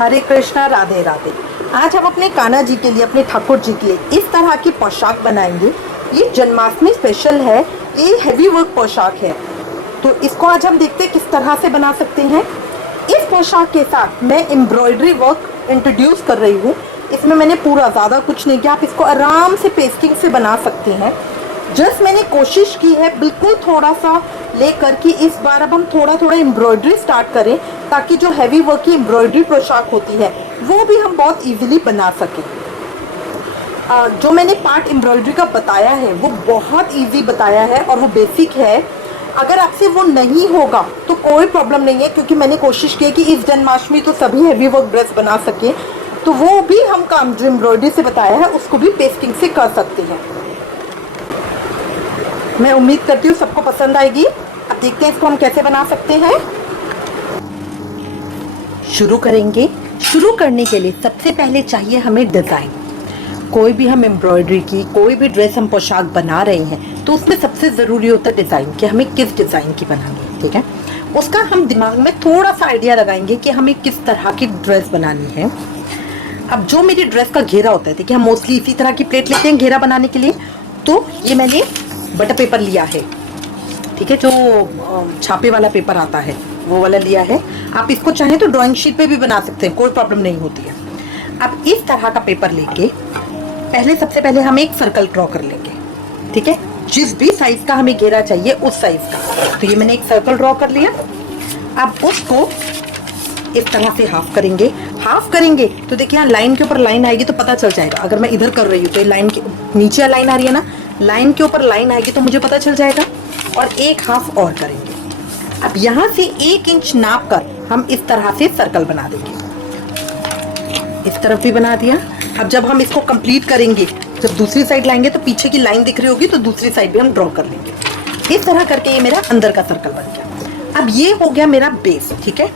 हरे कृष्णा, राधे राधे। आज हम अपने कान्हा जी के लिए, अपने ठाकुर जी के लिए इस तरह की पोशाक बनाएंगे। ये जन्माष्टमी स्पेशल है, ये हैवी वर्क पोशाक है। तो इसको आज हम देखते हैं किस तरह से बना सकते हैं। इस पोशाक के साथ मैं एम्ब्रॉयडरी वर्क इंट्रोड्यूस कर रही हूँ। इसमें मैंने पूरा ज़्यादा कुछ नहीं किया, आप इसको आराम से पेस्टिंग से बना सकते हैं। जस्ट मैंने कोशिश की है बिल्कुल थोड़ा सा लेकर कि इस बार अब हम थोड़ा थोड़ा एम्ब्रॉयडरी स्टार्ट करें, ताकि जो हैवी वर्क की एम्ब्रॉयडरी पोशाक होती है वो भी हम बहुत इजीली बना सकें। जो मैंने पार्ट एम्ब्रॉयडरी का बताया है वो बहुत इजी बताया है और वो बेसिक है। अगर आपसे वो नहीं होगा तो कोई प्रॉब्लम नहीं है, क्योंकि मैंने कोशिश की है कि इस जन्माष्टमी तो सभी हैवी वर्क ड्रेस बना सकें। तो वो भी हम काम जो एम्ब्रॉयडरी से बताया है उसको भी पेस्टिंग से कर सकते हैं। मैं उम्मीद करती हूँ सबको पसंद आएगी। अब देखते हैं इसको हम कैसे बना सकते हैं। शुरू करेंगे। शुरू करने के लिए सबसे पहले चाहिए हमें डिज़ाइन। कोई भी हम एम्ब्रॉयडरी की कोई भी ड्रेस हम पोशाक बना रहे हैं तो उसमें सबसे ज़रूरी होता है डिज़ाइन, कि हमें किस डिज़ाइन की बनानी है। ठीक है, उसका हम दिमाग में थोड़ा सा आइडिया लगाएंगे कि हमें किस तरह की ड्रेस बनानी है। अब जो मेरी ड्रेस का घेरा होता है, देखिए हम मोस्टली इसी तरह की प्लेट लेते हैं घेरा बनाने के लिए। तो ये मैंने बटर पेपर लिया है, ठीक है, जो छापे वाला पेपर आता है वो वाला लिया है। आप इसको चाहें तो ड्राइंग शीट पे भी बना सकते हैं, कोई प्रॉब्लम नहीं होती है। अब इस तरह का पेपर लेके सबसे पहले हम एक सर्कल ड्रॉ कर लेंगे। ठीक है, जिस भी साइज का हमें घेरा चाहिए उस साइज का। तो ये मैंने एक सर्कल ड्रॉ कर लिया। अब उसको इस तरह से हाफ करेंगे। हाफ करेंगे तो देखिए यहाँ लाइन के ऊपर लाइन आएगी तो पता चल जाएगा। अगर मैं इधर कर रही हूँ तो लाइन के नीचे लाइन आ रही है ना, लाइन के ऊपर लाइन आएगी तो मुझे पता चल जाएगा। और एक हाफ और करेंगे। अब यहाँ से 1 इंच नाप कर हम इस तरह से सर्कल बना देंगे। इस तरफ भी बना दिया। अब जब हम इसको कंप्लीट करेंगे, जब दूसरी साइड लाएंगे तो पीछे की लाइन दिख रही होगी तो दूसरी साइड भी हम ड्रॉ कर लेंगे। इस तरह करके ये मेरा अंदर का सर्कल बन गया। अब ये हो गया मेरा बेस। ठीक है,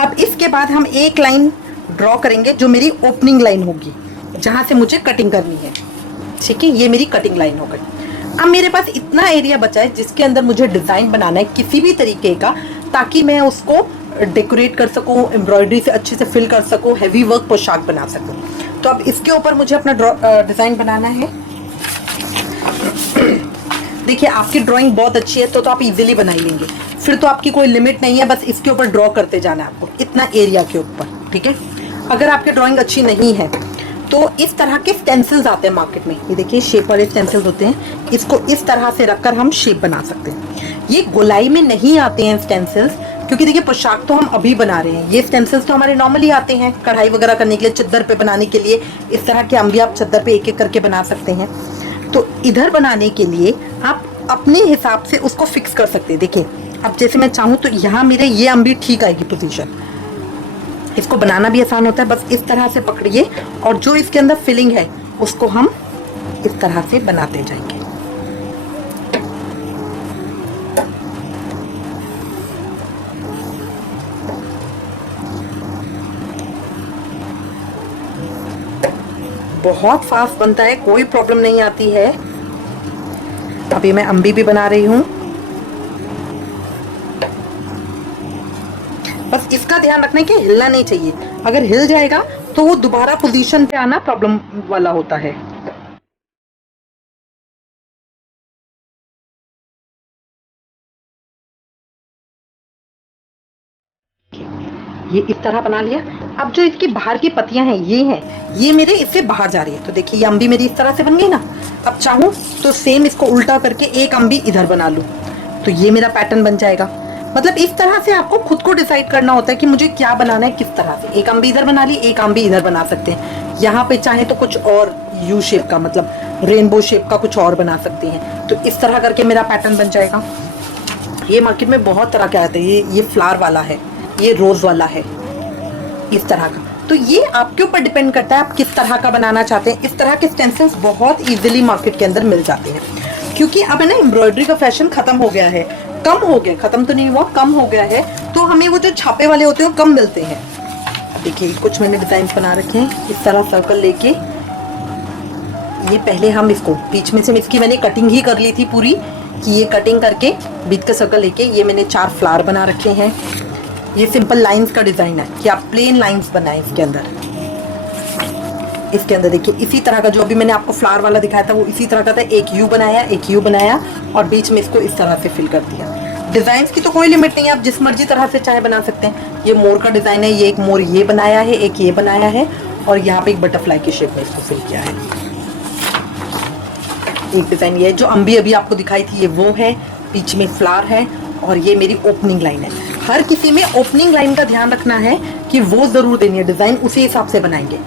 अब इसके बाद हम एक लाइन ड्रॉ करेंगे जो मेरी ओपनिंग लाइन होगी, जहाँ से मुझे कटिंग करनी है। ठीक है, ये मेरी कटिंग लाइन हो गई। अब मेरे पास इतना एरिया बचा है जिसके अंदर मुझे डिज़ाइन बनाना है किसी भी तरीके का, ताकि मैं उसको डेकोरेट कर सकूं, एम्ब्रॉयडरी से अच्छे से फिल कर सकूं, हैवी वर्क पोशाक बना सकूं। तो अब इसके ऊपर मुझे अपना डिज़ाइन बनाना है। देखिए आपकी ड्राइंग बहुत अच्छी है तो आप इजीली बना ही लेंगे, फिर तो आपकी कोई लिमिट नहीं है, बस इसके ऊपर ड्रॉ करते जाना है आपको इतना एरिया के ऊपर। ठीक है, अगर आपकी ड्राइंग अच्छी नहीं है तो इस तरह के स्टेंसिल्स आते हैं मार्केट में, ये देखिए शेप वाले स्टेंसिल्स होते हैं। इसको इस तरह से रखकर हम शेप बना सकते हैं। ये गोलाई में नहीं आते हैं स्टेंसिल्स, क्योंकि देखिए पोशाक तो हम अभी बना रहे हैं। ये स्टेंसिल्स तो हमारे नॉर्मली आते हैं कढ़ाई वगैरह करने के लिए, चद्दर पे बनाने के लिए। इस तरह के अम्बी आप चद्दर पे एक एक करके बना सकते हैं। तो इधर बनाने के लिए आप अपने हिसाब से उसको फिक्स कर सकते हैं। देखिए अब जैसे मैं चाहूँ तो यहाँ मेरे ये अम्बी ठीक आएगी पोजीशन। इसको बनाना भी आसान होता है, बस इस तरह से पकड़िए और जो इसके अंदर फिलिंग है उसको हम इस तरह से बनाते जाएंगे। बहुत फास्ट बनता है, कोई प्रॉब्लम नहीं आती है। अभी मैं अम्बी भी बना रही हूँ। बस इसका ध्यान रखना है कि हिलना नहीं चाहिए, अगर हिल जाएगा तो वो दोबारा पोजीशन पे आना प्रॉब्लम वाला होता है। ये इस तरह बना लिया। अब जो इसकी बाहर की पत्तियां हैं ये मेरे इससे बाहर जा रही है। तो देखिए ये अम्बी मेरी इस तरह से बन गई ना। अब चाहूँ तो सेम इसको उल्टा करके एक अम्बी इधर बना लूँ तो ये मेरा पैटर्न बन जाएगा। मतलब इस तरह से आपको खुद को डिसाइड करना होता है कि मुझे क्या बनाना है, किस तरह से। एक अम्बी इधर बना ली, एक अम्बी इधर बना सकते हैं। यहाँ पे चाहे तो कुछ और यू शेप का, मतलब रेनबो शेप का कुछ और बना सकते हैं। तो इस तरह करके मेरा पैटर्न बन जाएगा। ये मार्केट में बहुत तरह के आते हैं। ये फ्लावर वाला है, ये रोज वाला है, इस तरह का। तो ये आपके ऊपर डिपेंड करता है आप किस तरह का बनाना चाहते हैं। इस तरह के स्टेंसिल्स बहुत इजीली मार्केट के अंदर मिल जाते हैं, क्योंकि अब है ना एम्ब्रॉयडरी का फैशन खत्म हो गया है, कम हो गया, खत्म तो नहीं हुआ, कम हो गया है। तो हमें वो जो छापे वाले होते हैं वो कम मिलते हैं। देखिए कुछ मैंने डिजाइन बना रखे हैं। इस तरह सर्कल लेके ये पहले हम इसको बीच में से, इसकी मैंने कटिंग ही कर ली थी पूरी, कि ये कटिंग करके बीच का सर्कल लेके ये मैंने 4 फ्लावर बना रखे हैं। ये सिंपल लाइंस का डिजाइन है कि आप प्लेन लाइंस बनाएं इसके अंदर। इसके अंदर देखिए इसी तरह का जो अभी मैंने आपको फ्लावर वाला दिखाया था वो इसी तरह का था। एक यू बनाया और बीच में इसको इस तरह से फिल कर दिया। डिजाइन की तो कोई लिमिट नहीं है, आप जिस मर्जी तरह से चाहे बना सकते हैं। ये मोर का डिजाइन है, ये एक मोर ये बनाया है, एक ये बनाया है और यहाँ पे एक बटरफ्लाई की शेप में इसको फिल किया है। एक डिजाइन ये जो अभी आपको दिखाई थी ये वो है, बीच में फ्लावर है और ये मेरी ओपनिंग लाइन है। हर किसी में ओपनिंग लाइन का ध्यान रखना है कि वो जरूर देनी है, डिजाइन उसी हिसाब से बनाएंगे।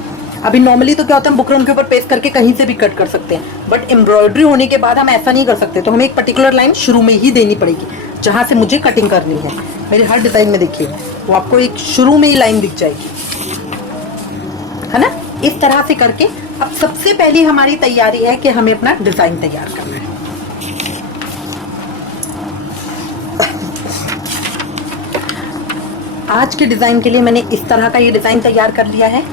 अभी नॉर्मली तो क्या होता है हम बुकरम के ऊपर पेस्ट करके कहीं से भी कट कर सकते हैं, बट एम्ब्रॉयडरी होने के बाद हम ऐसा नहीं कर सकते, तो हमें एक पर्टिकुलर लाइन शुरू में ही देनी पड़ेगी जहां से मुझे कटिंग करनी है। मेरे हर डिजाइन में देखिए वो आपको एक शुरू में ही लाइन दिख जाएगी, है ना। इस तरह से करके अब सबसे पहली हमारी तैयारी है कि हमें अपना डिजाइन तैयार करना है। आज के डिजाइन के लिए मैंने इस तरह का ये डिजाइन तैयार कर लिया है।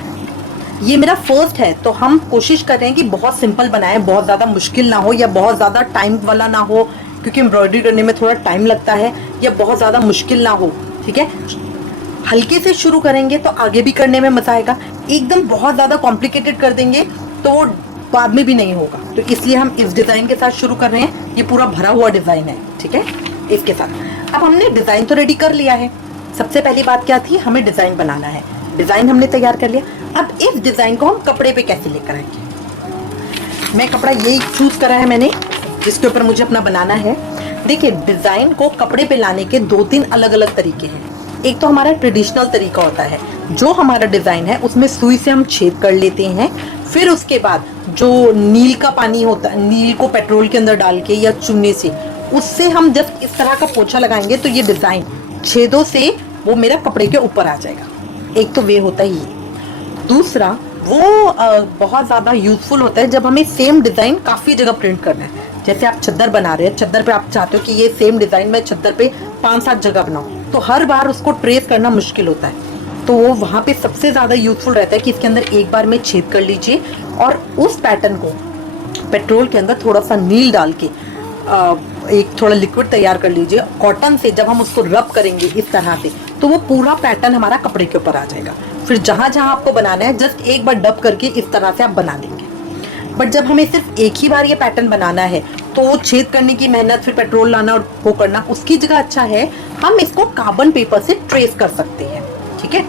ये मेरा फर्स्ट है तो हम कोशिश कर रहे हैं कि बहुत सिंपल बनाएं, बहुत ज़्यादा मुश्किल ना हो या बहुत ज़्यादा टाइम वाला ना हो, क्योंकि एम्ब्रॉयडरी करने में थोड़ा टाइम लगता है, या बहुत ज़्यादा मुश्किल ना हो। ठीक है, हल्के से शुरू करेंगे तो आगे भी करने में मजा आएगा। एकदम बहुत ज़्यादा कॉम्प्लिकेटेड कर देंगे तो वो बाद में भी नहीं होगा, तो इसलिए हम इस डिज़ाइन के साथ शुरू कर रहे हैं। ये पूरा भरा हुआ डिज़ाइन है, ठीक है। इसके साथ अब हमने डिज़ाइन तो रेडी कर लिया है। सबसे पहली बात क्या थी, हमें डिज़ाइन बनाना है। डिज़ाइन हमने तैयार कर लिया। अब इस डिज़ाइन को हम कपड़े पे कैसे लेकर आएंगे। मैं कपड़ा यही चूज करा है मैंने जिसके ऊपर मुझे अपना बनाना है। देखिए डिज़ाइन को कपड़े पे लाने के 2-3 अलग अलग तरीके हैं। एक तो हमारा ट्रेडिशनल तरीका होता है, जो हमारा डिज़ाइन है उसमें सुई से हम छेद कर लेते हैं, फिर उसके बाद जो नील का पानी होता है, नील को पेट्रोल के अंदर डाल के या चूने से, उससे हम जब इस तरह का पोछा लगाएंगे तो ये डिज़ाइन छेदों से वो मेरा कपड़े के ऊपर आ जाएगा। एक तो वे होता ही है। दूसरा वो बहुत ज़्यादा यूजफुल होता है जब हमें सेम डिज़ाइन काफ़ी जगह प्रिंट करना है। जैसे आप चद्दर बना रहे हैं, चद्दर पे आप चाहते हो कि ये सेम डिज़ाइन मैं चद्दर पे 5-7 जगह बनाऊँ, तो हर बार उसको ट्रेस करना मुश्किल होता है। तो वो वहाँ पे सबसे ज़्यादा यूजफुल रहता है कि इसके अंदर एक बार में छेद कर लीजिए और उस पैटर्न को पेट्रोल के अंदर थोड़ा सा नील डाल के एक थोड़ा लिक्विड तैयार कर लीजिए कॉटन से। जब हम उसको रब करेंगे इस तरह से तो वो पूरा पैटर्न हमारा कपड़े के ऊपर आ जाएगा। फिर जहाँ जहाँ आपको बनाना है जस्ट एक बार डब करके इस तरह से आप बना लेंगे। बट जब हमें सिर्फ एक ही बार ये पैटर्न बनाना है तो वो छेद करने की मेहनत, फिर पेट्रोल लाना और वो करना, उसकी जगह अच्छा है हम इसको कार्बन पेपर से ट्रेस कर सकते हैं। ठीक है,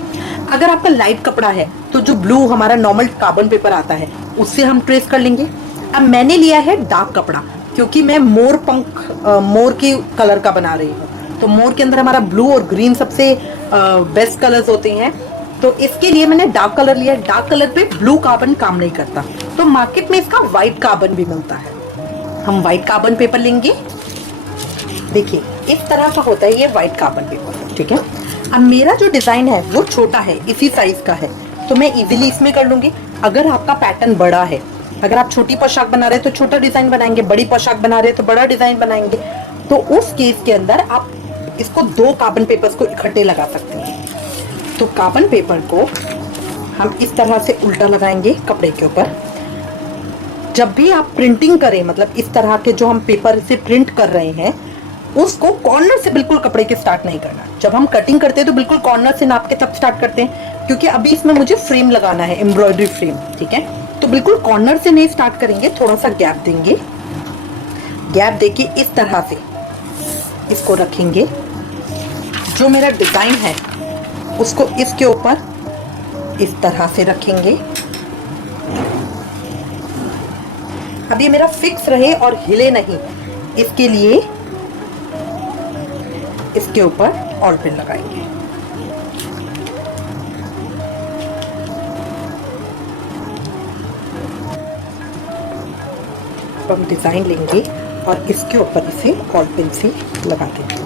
अगर आपका लाइट कपड़ा है तो जो ब्लू हमारा नॉर्मल कार्बन पेपर आता है उससे हम ट्रेस कर लेंगे। अब मैंने लिया है डार्क कपड़ा क्योंकि मैं मोर पंख मोर के कलर का बना रही हूँ, तो मोर के अंदर हमारा ब्लू और ग्रीन सबसे बेस्ट कलर्स होते हैं, तो इसके लिए मैंने डार्क कलर लिया। डार्क कलर पे ब्लू कार्बन काम नहीं करता, तो मार्केट में इसका व्हाइट कार्बन भी मिलता है। हम व्हाइट कार्बन पेपर लेंगे। देखिए इस तरह का होता है ये व्हाइट कार्बन पेपर। ठीक है, अब मेरा जो डिजाइन है वो छोटा है, इसी साइज का है, तो मैं इजीली इसमें कर लूंगी। अगर आपका पैटर्न बड़ा है, अगर आप छोटी पोशाक बना रहे हैं तो छोटा डिजाइन बनाएंगे, बड़ी पोशाक बना रहे हैं तो बड़ा डिजाइन बनाएंगे, तो उस केस के अंदर आप इसको 2 कार्बन पेपर्स को इकट्ठे लगा सकते हैं। तो कार्बन पेपर को हम इस तरह से उल्टा लगाएंगे कपड़े के ऊपर। जब भी आप प्रिंटिंग करें, मतलब इस तरह के जो हम पेपर से प्रिंट कर रहे हैं उसको कॉर्नर से बिल्कुल कपड़े के स्टार्ट नहीं करना। जब हम कटिंग करते हैं तो बिल्कुल कॉर्नर से नाप के तब स्टार्ट करते हैं, क्योंकि अभी इसमें मुझे फ्रेम लगाना है, एम्ब्रॉयडरी फ्रेम। ठीक है, तो बिल्कुल कॉर्नर से नहीं स्टार्ट करेंगे, थोड़ा सा गैप देंगे। गैप देके इस तरह से इसको रखेंगे। जो मेरा डिजाइन है उसको इसके ऊपर इस तरह से रखेंगे। अब ये मेरा फिक्स रहे और हिले नहीं, इसके लिए इसके ऊपर ऑल पिन लगाएंगे। तो हम डिजाइन लेंगे और इसके ऊपर इसे ऑल पिन से लगा देंगे।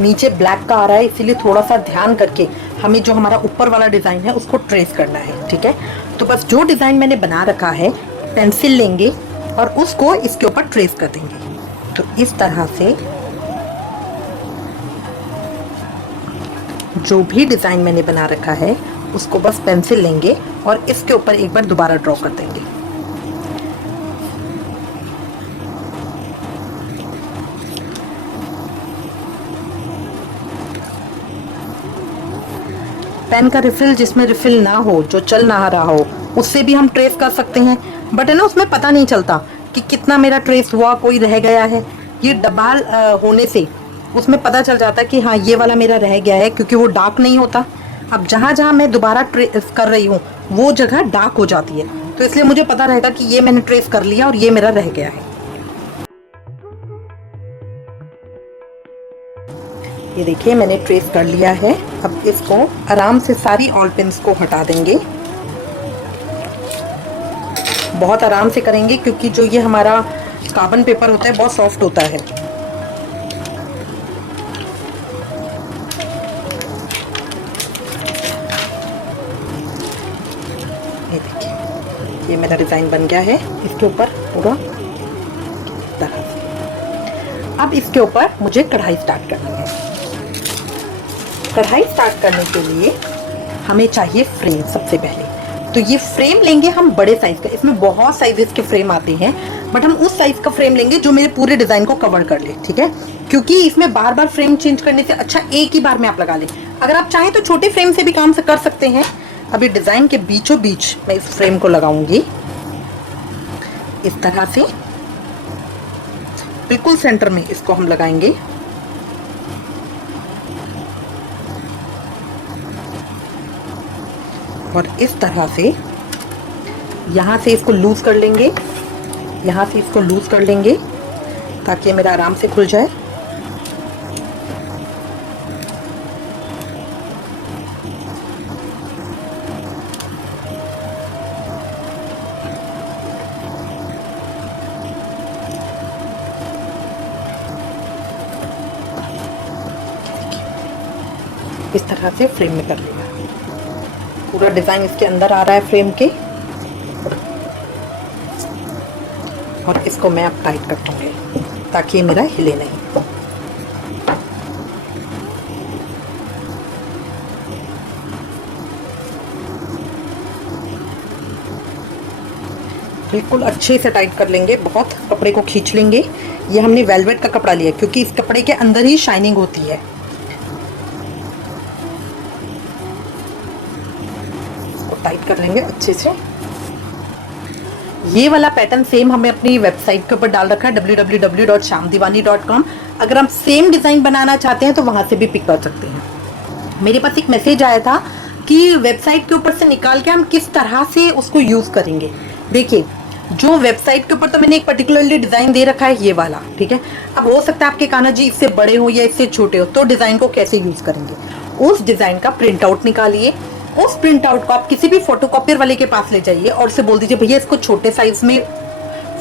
नीचे ब्लैक का आ रहा है, इसीलिए थोड़ा सा ध्यान करके हमें जो हमारा ऊपर वाला डिजाइन है उसको ट्रेस करना है। ठीक है, तो बस जो डिजाइन मैंने बना रखा है पेंसिल लेंगे और उसको इसके ऊपर ट्रेस कर देंगे। तो इस तरह से जो भी डिज़ाइन मैंने बना रखा है उसको बस पेंसिल लेंगे और इसके ऊपर एक बार दोबारा ड्रॉ कर देंगे। पेन का रिफिल जिसमें रिफिल ना हो, जो चल ना रहा हो, उससे भी हम ट्रेस कर सकते हैं, बट है ना उसमें पता नहीं चलता कि कितना मेरा ट्रेस हुआ, कोई रह गया है। ये डबाल होने से उसमें पता चल जाता है कि हाँ ये वाला मेरा रह गया है, क्योंकि वो डार्क नहीं होता। अब जहाँ जहाँ मैं दोबारा ट्रेस कर रही हूँ वो जगह डार्क हो जाती है, तो इसलिए मुझे पता रहेगा कि ये मैंने ट्रेस कर लिया और ये मेरा रह गया है। ये देखिए मैंने ट्रेस कर लिया है। अब इसको आराम से सारी ऑल पिन्स को हटा देंगे। बहुत आराम से करेंगे क्योंकि जो ये हमारा कार्बन पेपर होता है बहुत सॉफ्ट होता है। ये देखिए ये मेरा डिज़ाइन बन गया है इसके ऊपर पूरा तरह से। अब इसके ऊपर मुझे कढ़ाई स्टार्ट करनी है। कढ़ाई स्टार्ट करने के लिए हमें चाहिए फ्रेम। सबसे पहले तो ये फ्रेम लेंगे हम बड़े साइज का। इसमें बहुत साइजेस के फ्रेम आते हैं, बट हम उस साइज का फ्रेम लेंगे जो मेरे पूरे डिजाइन को कवर कर ले, ठीक है। क्योंकि इसमें बार बार फ्रेम चेंज करने से अच्छा एक ही बार में आप लगा लें। अगर आप चाहें तो छोटे फ्रेम से भी काम कर सकते हैं। अभी डिजाइन के बीचों बीच मैं इस फ्रेम को लगाऊंगी इस तरह से, बिल्कुल सेंटर में इसको हम लगाएंगे। और इस तरह से यहाँ से इसको लूज कर लेंगे, यहाँ से इसको लूज कर लेंगे ताकि मेरा आराम से खुल जाए। इस तरह से फ्रेम में कर लेगा। पूरा डिजाइन इसके अंदर आ रहा है फ्रेम के। और इसको मैं अब टाइट कर दूंगी ताकि ये मेरा हिले नहीं। बिल्कुल अच्छे से टाइट कर लेंगे, बहुत कपड़े को खींच लेंगे। ये हमने वेलवेट का कपड़ा लिया क्योंकि इस कपड़े के अंदर ही शाइनिंग होती है। इसको टाइट कर लेंगे अच्छे से। ये वाला पैटर्न सेम हमें अपनी वेबसाइट के ऊपर डाल रखा है www.shamdivani.com। अगर हम सेम डिज़ाइन बनाना चाहते हैं तो वहाँ से भी पिक कर सकते हैं। मेरे पास एक मैसेज आया था कि वेबसाइट के ऊपर से निकाल के हम किस तरह से उसको यूज़ करेंगे। देखिए जो वेबसाइट के ऊपर तो मैंने एक पर्टिकुलरली डिज़ाइन दे रखा है ये वाला, ठीक है। अब हो सकता है आपके कान्हा जी इससे बड़े हो या इससे छोटे हो, तो डिज़ाइन को कैसे यूज़ करेंगे। उस डिज़ाइन का प्रिंट आउट निकालिए। उस प्रिंट आउट को आप किसी भी फोटोकॉपियर वाले के पास ले जाइए और उसे बोल दीजिए भैया इसको छोटे साइज में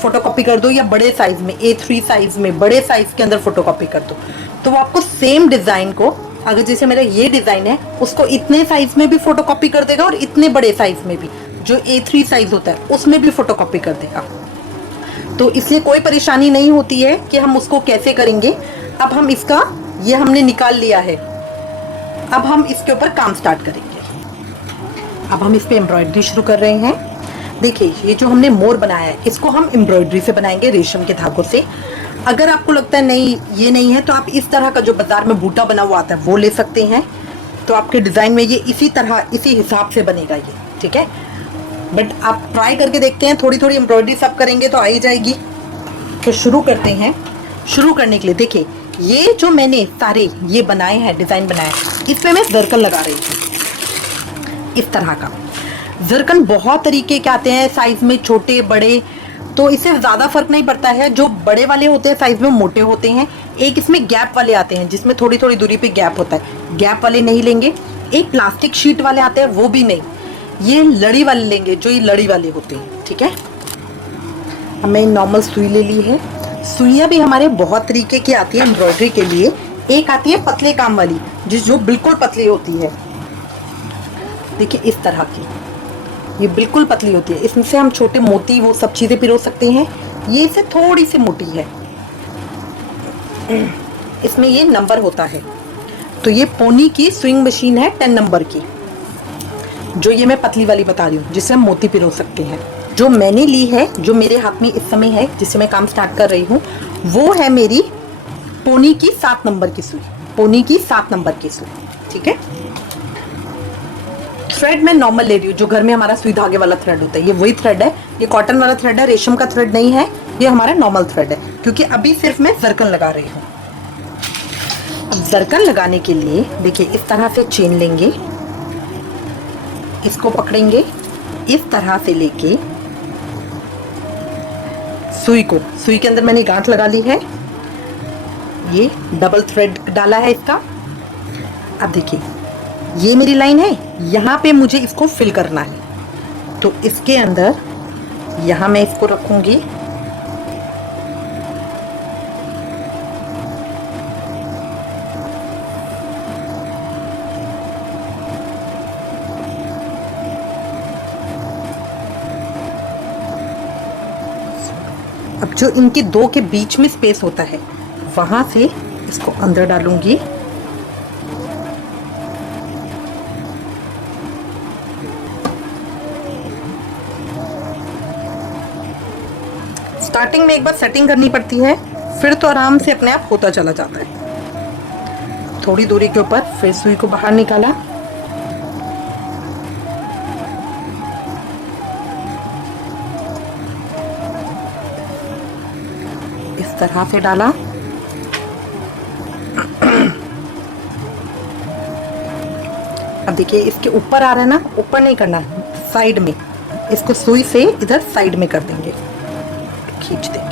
फोटोकॉपी कर दो या बड़े साइज में A3 साइज में बड़े साइज के अंदर फोटोकॉपी कर दो। तो वो आपको सेम डिज़ाइन को, अगर जैसे मेरा ये डिज़ाइन है उसको इतने साइज में भी फोटोकॉपी कर देगा और इतने बड़े साइज में भी, जो A3 साइज होता है उसमें भी फोटोकॉपी कर देगा। तो इसलिए कोई परेशानी नहीं होती है कि हम उसको कैसे करेंगे। अब हम इसका ये हमने निकाल लिया है। अब हम इसके ऊपर काम स्टार्ट करेंगे। अब हम इस पे एम्ब्रॉयडरी शुरू कर रहे हैं। देखिए ये जो हमने मोर बनाया है इसको हम एम्ब्रॉयडरी से बनाएंगे, रेशम के धागों से। अगर आपको लगता है नहीं ये नहीं है तो आप इस तरह का जो बाजार में बूटा बना हुआ आता है वो ले सकते हैं। तो आपके डिज़ाइन में ये इसी तरह इसी हिसाब से बनेगा ये, ठीक है। बट आप ट्राई करके देखते हैं, थोड़ी थोड़ी एम्ब्रॉयडरी सब करेंगे तो आ ही जाएगी। तो शुरू करते हैं। शुरू करने के लिए देखिए ये जो मैंने सारे ये बनाए हैं, डिज़ाइन बनाए, इस पर मैं जरकन लगा रही हूँ इस तरह का। जरकन बहुत तरीके के आते हैं, साइज में छोटे बड़े, तो इससे ज़्यादा फर्क नहीं पड़ता है। जो बड़े वाले होते हैं साइज में मोटे होते हैं। एक इसमें गैप वाले आते हैं जिसमें थोड़ी थोड़ी दूरी पे गैप होता है, गैप वाले नहीं लेंगे। एक प्लास्टिक शीट वाले आते हैं वो भी नहीं, ये लड़ी वाले लेंगे जो ये लड़ी वाले होते हैं, ठीक है। अब मैं नॉर्मल सुई ले ली है। सुइयाँ भी हमारे बहुत तरीके की आती है एम्ब्रॉयडरी के लिए। एक आती है पतले काम वाली जो बिल्कुल पतली होती है, देखिए इस तरह की, ये बिल्कुल पतली होती है। इसमें से हम छोटे मोती वो सब चीज़ें पिरो सकते हैं। ये इससे थोड़ी सी मोटी है, इसमें ये नंबर होता है। तो ये पोनी की स्विंग मशीन है 10 नंबर की, जो ये मैं पतली वाली बता रही हूँ, जिससे हम मोती पिरो सकते हैं। जो मैंने ली है, जो मेरे हाथ में इस समय है, जिससे मैं काम स्टार्ट कर रही हूँ, वो है मेरी पोनी की 7 नंबर की सुई, पोनी की 7 नंबर की सुई। ठीक है, थ्रेड मैं नॉर्मल ले रही हूँ, जो घर में हमारा सुई धागे वाला थ्रेड होता है, ये वही थ्रेड है। ये कॉटन वाला थ्रेड है, रेशम का थ्रेड नहीं है, ये हमारा नॉर्मल थ्रेड है, क्योंकि अभी सिर्फ मैं जरकन लगा रही हूँ। अब जरकन लगाने के लिए देखिए इस तरह से चेन लेंगे, इसको पकड़ेंगे इस तरह से लेके सुई को, सुई के अंदर मैंने गांठ लगा ली है, ये डबल थ्रेड डाला है इसका। अब देखिए ये मेरी लाइन है, यहाँ पे मुझे इसको फिल करना है, तो इसके अंदर यहाँ मैं इसको रखूंगी, अब जो इनके दो के बीच में स्पेस होता है वहां से इसको अंदर डालूंगी, स्टार्टिंग में एक बार सेटिंग करनी पड़ती है, फिर तो आराम से अपने आप होता चला जाता है। थोड़ी दूरी के ऊपर फिर सुई को बाहर निकाला, इस तरह से डाला, अब देखिए इसके ऊपर आ रहा है ना, ऊपर नहीं करना, साइड में इसको सुई से इधर साइड में कर देंगे, खींच देंगे।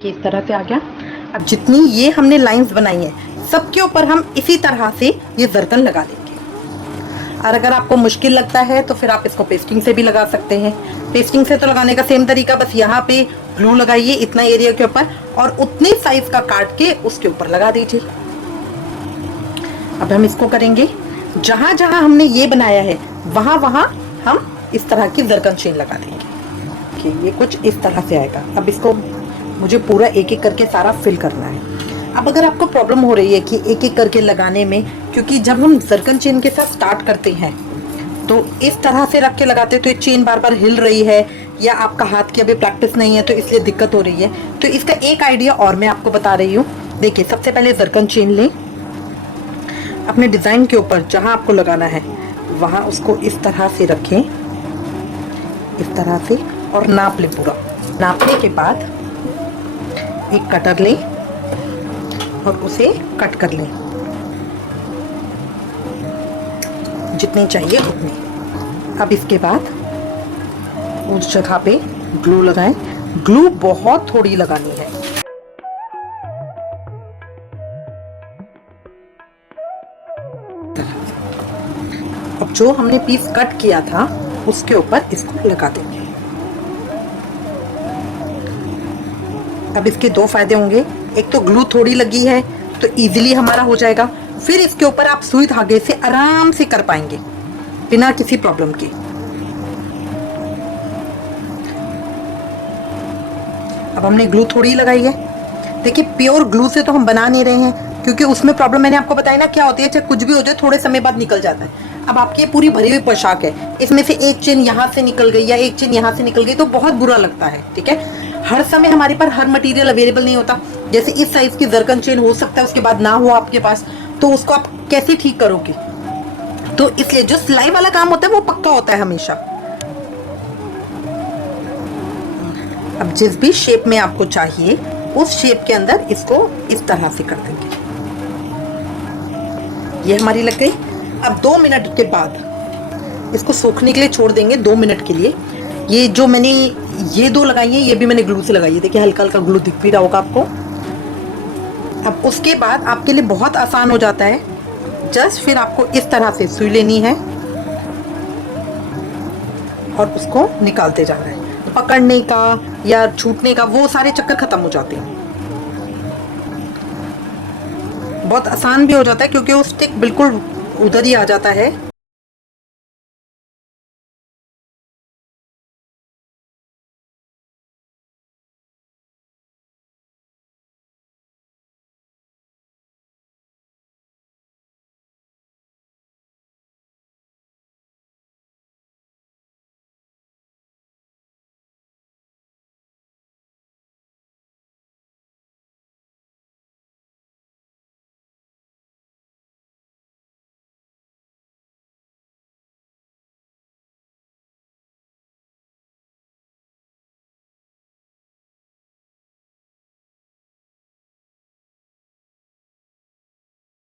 इस तरह से आ गया। अब जितनी ये हमने लाइंस बनाई है, सबके ऊपर हम इसी तरह से ये जरकन लगा देंगे। और अगर आपको मुश्किल लगता है तो फिर आप इसको पेस्टिंग से भी लगा सकते हैं। पेस्टिंग से तो लगाने का सेम तरीका, बस यहाँ पे ग्लू लगाइए इतना एरिया के ऊपर और उतने साइज का काट के उसके ऊपर लगा दीजिए। अब हम इसको करेंगे, जहां जहां हमने ये बनाया है वहां वहां हम इस तरह की जरकन चेन लगा देंगे कि ये कुछ इस तरह से आएगा। अब इसको मुझे पूरा एक एक करके सारा फिल करना है। अब अगर आपको प्रॉब्लम हो रही है कि एक एक करके लगाने में, क्योंकि जब हम जरकन चेन के साथ स्टार्ट करते हैं तो इस तरह से रख के लगाते हैं तो ये चेन बार बार हिल रही है, या आपका हाथ की अभी प्रैक्टिस नहीं है तो इसलिए दिक्कत हो रही है, तो इसका एक आइडिया और मैं आपको बता रही हूँ। देखिए सबसे पहले जरकन चेन लें, अपने डिज़ाइन के ऊपर जहाँ आपको लगाना है वहाँ उसको इस तरह से रखें, इस तरह से, और नाप लें पूरा। नापने के बाद एक कटर लें और उसे कट कर लें, जितनी चाहिए उतनी। अब इसके बाद उस जगह पे ग्लू लगाएं। ग्लू बहुत थोड़ी लगानी है। तरह से। अब जो हमने पीस कट किया था उसके ऊपर इसको लगा देंगे। अब इसके दो फायदे होंगे, एक तो ग्लू थोड़ी लगी है तो इजीली हमारा हो जाएगा, फिर इसके ऊपर आप सुई धागे से आराम से कर पाएंगे बिना किसी प्रॉब्लम के। अब हमने ग्लू थोड़ी लगाई है। देखिए प्योर ग्लू से तो हम बना नहीं रहे हैं, क्योंकि उसमें प्रॉब्लम मैंने आपको बताया ना क्या होती है, चाहे कुछ भी हो जाए थोड़े समय बाद निकल जाता है। अब आपकी पूरी भरी हुई पोशाक है, इसमें से एक चेन यहाँ से निकल गई या एक चेन यहाँ से निकल गई तो बहुत बुरा लगता है। ठीक है, हर समय हमारे पास हर मटेरियल अवेलेबल नहीं होता। जैसे इस साइज की जरकन चेन हो सकता है उसके बाद ना हो आपके पास, तो उसको आप कैसे ठीक करोगे? तो इसलिए जो सिलाई वाला काम होता है वो पक्का होता है हमेशा। अब जिस भी शेप में आपको चाहिए उस शेप के अंदर इसको इस तरह से कर देंगे। ये हमारी लग गई। अब 2 मिनट के बाद इसको सूखने के लिए छोड़ देंगे 2 मिनट के लिए। ये जो मैंने ये दो लगाई है ये भी मैंने ग्लू से लगाई है, देखिए हल्का हल्का ग्लू दिख भी रहा होगा आपको। अब उसके बाद आपके लिए बहुत आसान हो जाता है, जस्ट फिर आपको इस तरह से सुई लेनी है और उसको निकालते जाना है। पकड़ने का या छूटने का वो सारे चक्कर खत्म हो जाते हैं। बहुत आसान भी हो जाता है क्योंकि वो स्टिक बिल्कुल उधर ही आ जाता है।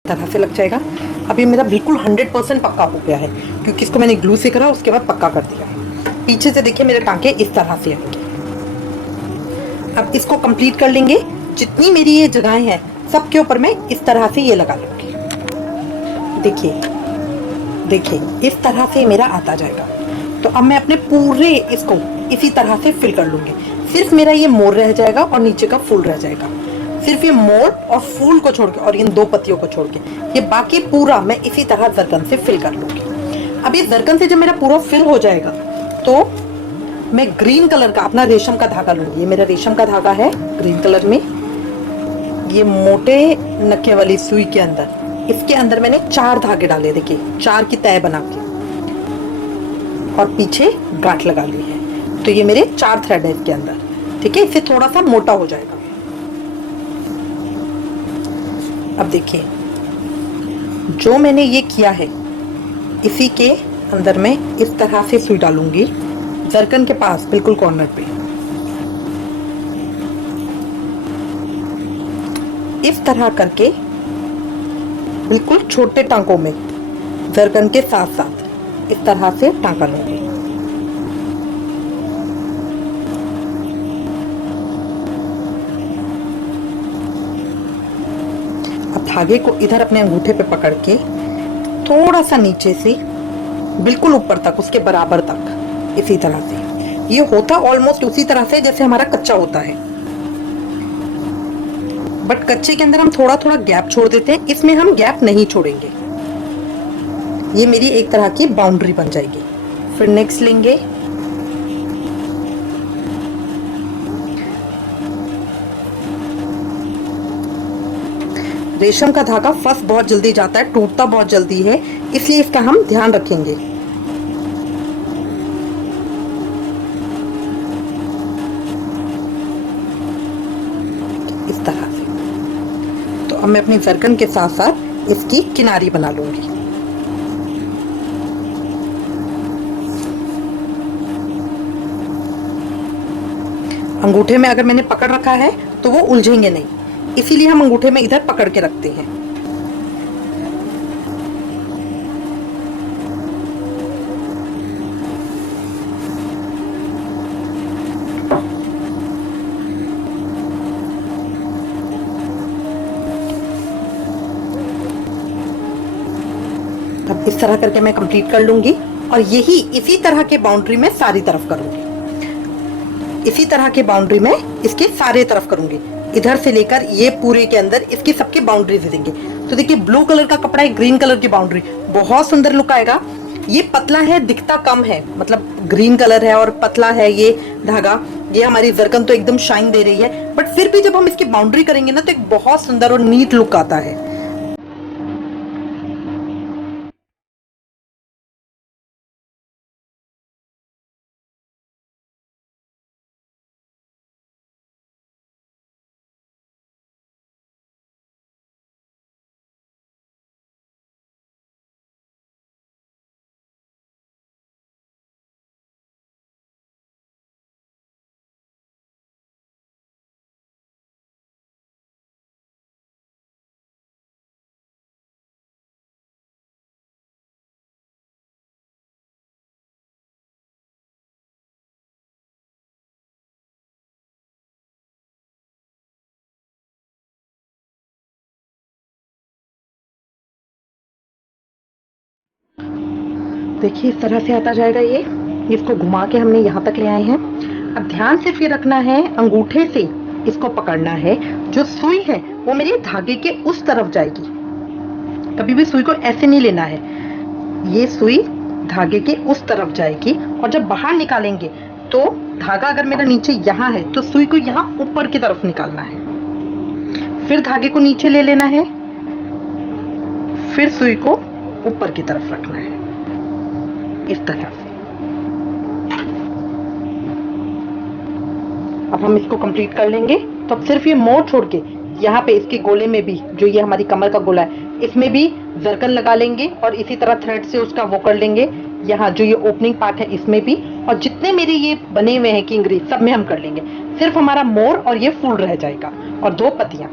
तरह से लग जाएगा। अब ये मेरा बिल्कुल 100% पक्का हो गया है, क्योंकि इसको मैंने ग्लू से करा उसके बाद पक्का कर दिया। पीछे से देखिए मेरे टांके इस तरह से आएंगे। अब इसको कंप्लीट कर लेंगे। जितनी मेरी ये जगहें हैं सबके ऊपर मैं इस तरह से ये लगा लूँगी। देखिए देखिए इस तरह से मेरा आता जाएगा। तो अब मैं अपने पूरे इसको इसी तरह से फिल कर लूँगी। सिर्फ मेरा ये मोर रह जाएगा और नीचे का फूल रह जाएगा। सिर्फ ये मोर और फूल को छोड़ के और इन 2 पत्तियों को छोड़ के ये बाकी पूरा मैं इसी तरह जरकन से फिल कर लूँगी। अब ये जरकन से जब मेरा पूरा फिल हो जाएगा तो मैं ग्रीन कलर का अपना रेशम का धागा लूँगी। ये मेरा रेशम का धागा है ग्रीन कलर में। ये मोटे नक्के वाली सुई के अंदर, इसके अंदर मैंने 4 धागे डाले, देखिए 4 की तय बना के और पीछे गांठ लगा ली है। तो ये मेरे 4 थ्रेड है इसके अंदर। ठीक है, इससे थोड़ा सा मोटा हो जाएगा। अब देखिए जो मैंने ये किया है इसी के अंदर मैं इस तरह से सुई डालूंगी जरकन के पास बिल्कुल कॉर्नर पे। इस तरह करके बिल्कुल छोटे टांकों में जरकन के साथ साथ इस तरह से टांका लूंगी। अब धागे को इधर अपने अंगूठे पे पकड़ के थोड़ा सा नीचे से बिल्कुल ऊपर तक उसके बराबर तक इसी तरह से, ये होता ऑलमोस्ट उसी तरह से जैसे हमारा कच्चा होता है, बट कच्चे के अंदर हम थोड़ा थोड़ा गैप छोड़ देते हैं, इसमें हम गैप नहीं छोड़ेंगे। ये मेरी एक तरह की बाउंड्री बन जाएगी। फिर नेक्स्ट लेंगे, रेशम का धागा फंस बहुत जल्दी जाता है, टूटता बहुत जल्दी है, इसलिए इसका हम ध्यान रखेंगे। इस तरह से। तो अब मैं अपनी जरकन के साथ साथ इसकी किनारी बना लूंगी। अंगूठे में अगर मैंने पकड़ रखा है तो वो उलझेंगे नहीं, इसीलिए हम अंगूठे में इधर पकड़ के रखते हैं। अब इस तरह करके मैं कंप्लीट कर लूंगी और यही इसी तरह के बाउंड्री में सारी तरफ करूंगी। इसी तरह के बाउंड्री में इसके सारे तरफ करूंगी, इधर से लेकर ये पूरे के अंदर इसकी सबके बाउंड्री दे देंगे। तो देखिए ब्लू कलर का कपड़ा है, ग्रीन कलर की बाउंड्री, बहुत सुंदर लुक आएगा। ये पतला है, दिखता कम है, मतलब ग्रीन कलर है और पतला है ये धागा। ये हमारी जरकन तो एकदम शाइन दे रही है, बट फिर भी जब हम इसकी बाउंड्री करेंगे ना तो एक बहुत सुंदर और नीट लुक आता है। देखिए इस तरह से आता जाएगा ये। इसको घुमा के हमने यहाँ तक ले आए हैं। अब ध्यान सिर्फ ये रखना है, अंगूठे से इसको पकड़ना है। जो सुई है वो मेरे धागे के उस तरफ जाएगी, कभी भी सुई को ऐसे नहीं लेना है। ये सुई धागे के उस तरफ जाएगी और जब बाहर निकालेंगे तो धागा अगर मेरा नीचे यहाँ है तो सुई को यहाँ ऊपर की तरफ निकालना है, फिर धागे को नीचे ले लेना है, फिर सुई को ऊपर की तरफ रखना है, इस तरह से। अब हम इसको कंप्लीट कर लेंगे। तो अब सिर्फ ये मोड़ छोड़ के यहाँ पे इसके गोले में भी, जो ये हमारी कमर का गोला है, इसमें भी जरकन लगा लेंगे और इसी तरह थ्रेड से उसका वो कर लेंगे। यहाँ जो ये ओपनिंग पार्ट है इसमें भी, और जितने मेरे ये बने हुए हैं किंगरी सब में हम कर लेंगे। सिर्फ हमारा मोर और ये फूल रह जाएगा और 2 पत्तियां।